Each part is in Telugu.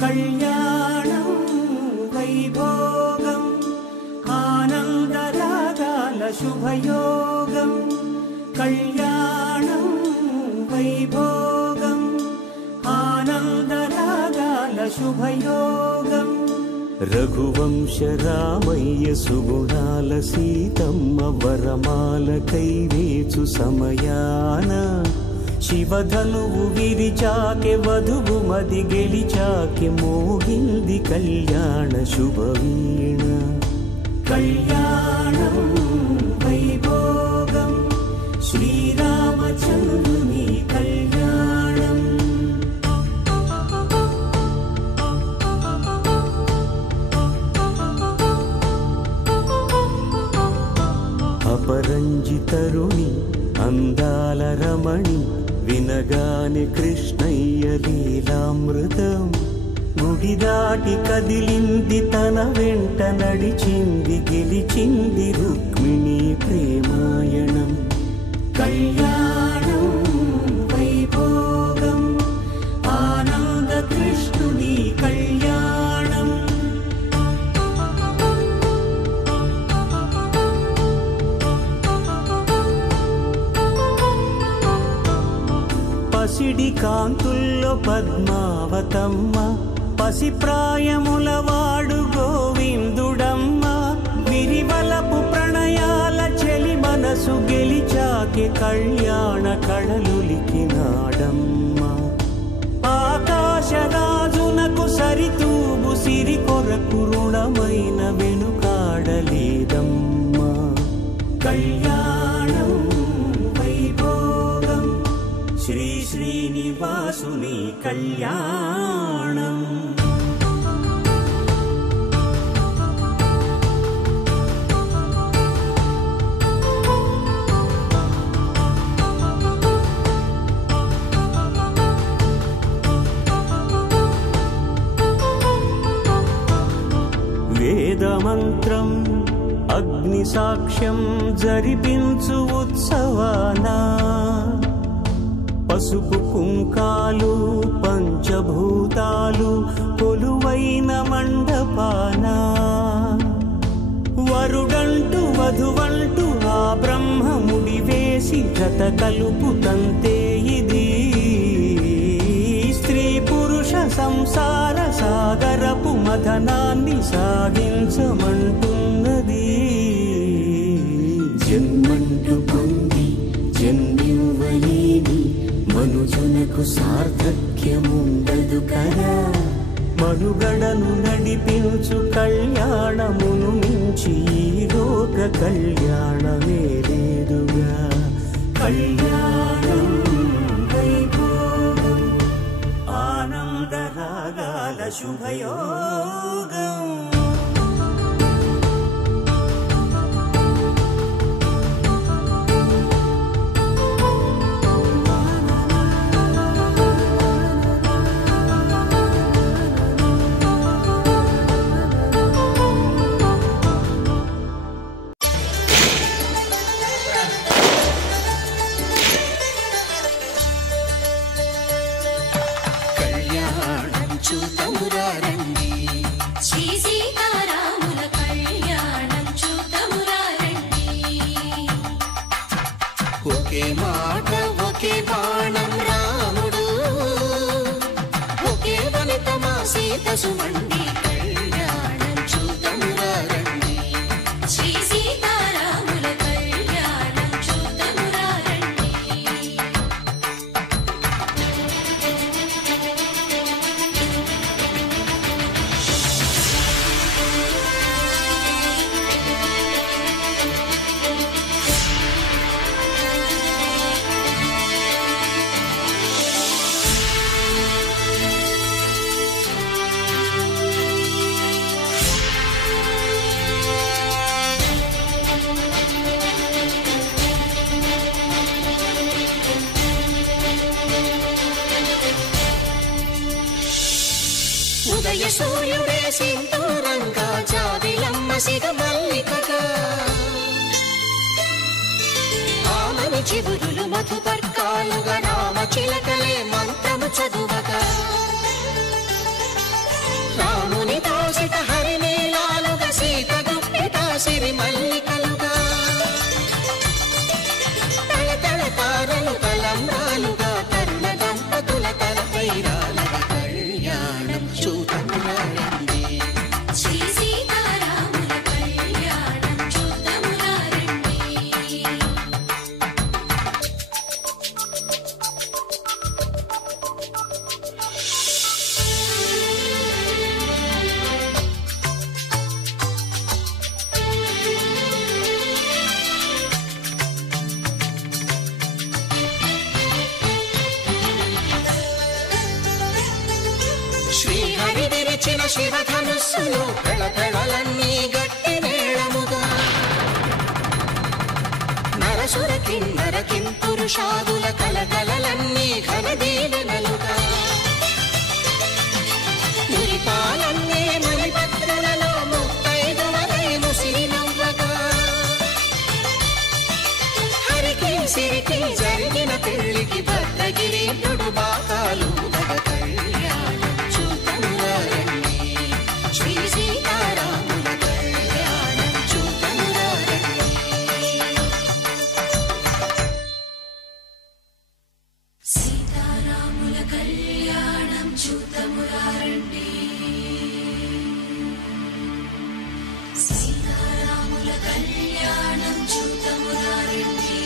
కళ్యాణం వైభోగం ఆనందరాగాల శుభయోగం కళ్యాణం వైభోగం ఆనందరాగాల శుభయోగం రఘువంశ రామయ్య సుగుణాల సీతమ్మ వరమాల కైవేచు సమయాన శివధనువు విరిచాకె వధువు మది గెలిచాకె మోగింది కళ్యాణ శుభవీణ కళ్యాణం వైభోగం శ్రీరామచంద్రుని కళ్యాణం అపరంజి తరుణి అందాల రమణి వినగానే కృష్ణయ్య లీలామృతం గుడి దాటి కదిలింది తన వెంట నడిచింది గెలిచింది రుక్మిణి ప్రేమాయణం కళ్యాణం వైభోగం ఆనంద కృష్ణుని కళ్యాణం పసిడి కాంతుల్లో పద్మావతమ్మ పసిప్రాయముల వాడు గోవిందుడమ్మ విరివలపు ప్రణయాల చెలి మనసు గెలిచాకె కళ్యాణ కళలులికినాడమ్మ ఆకాశరాజునకు సరితూబు సిరి కొరకు రుణమైన వెనుకాడలేదమ్మ కళ్యాణం వైభోగం శ్రీ శ్రీనివాసుని కళ్యాణం వేదమంత్రం అగ్ని సాక్ష్యం జరిపించు ఉత్సవానా పసుపు కుంకాలు పంచభూతాలు కొలువైన మండపాన వరుడంటూ వధువంటూ ఆ బ్రహ్మముడి వేసి జత కలుపు తంతే ఇది స్త్రీ పురుష సంసార సాగరపు మథనాన్ని సాగించమంటున్నది జన్మంటూ పొంది జన్మివ్వలేని మనుజునకు సార్థక్యముండదు కదా మనుగడను నడిపించు కళ్యాణమును మించి ఈ లోక కళ్యాణమే లేదుగా కళ్యాణం వైభోగం ఆనందరాగాల శుభయోగం సూర్యుడే సింధూరంగా జాబిలమ్మ సిగమల్లికగా ఆమని చివురులు మధుపర్కాలుగా రామ చిలకలే మంత్రము చదువగా శ్రీహరి విరిచిన శివధనుస్సులో పెళపెళలన్నీ గట్టి మేళముగా నరసుర కిన్నర కింపురుషాదుల కలకలలన్నీ ఘనదీవెనలుగా మురిపాలన్నీ మణిపత్రులలో ముత్తైదువలై ముసిరి నవ్వగా హరికి సిరికి జరిగిన పెళ్లికి భద్రగిరి నుడు బాకాలు కళ్యాణం చూతమురారండి శ్రీ సీతారాముల కళ్యాణం చూతమురారండి సీతారాముల కళ్యాణం చూతమురారండి సీతారాముల కళ్యాణం చూతమురారండి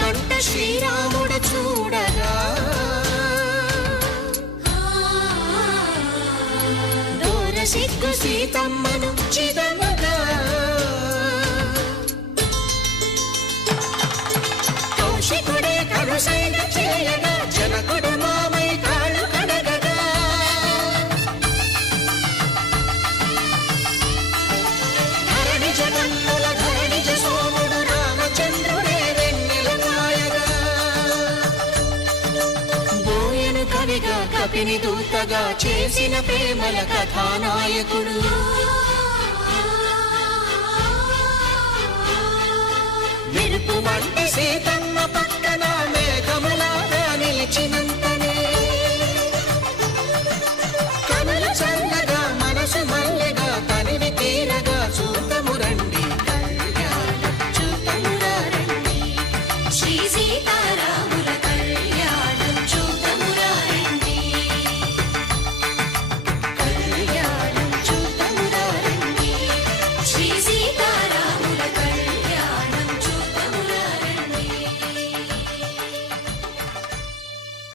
కంట శ్రీరాముడు చూడగా దూర సిగ్గు సీతమ్మను చిదమగా కౌశికుడే కరుసైన చేయగా జనకుడు మామై కాళ్ళు కడగగా ధరణి జగన్నుల ధరణి సోముడు రామచంద్రుడే కవిగా కపిని దూతగా చేసిన ప్రేమల కథానాయకుడు మెరుపు వంటి సీతమ్మ పక్కన మేఘములాగా నిలిచినంత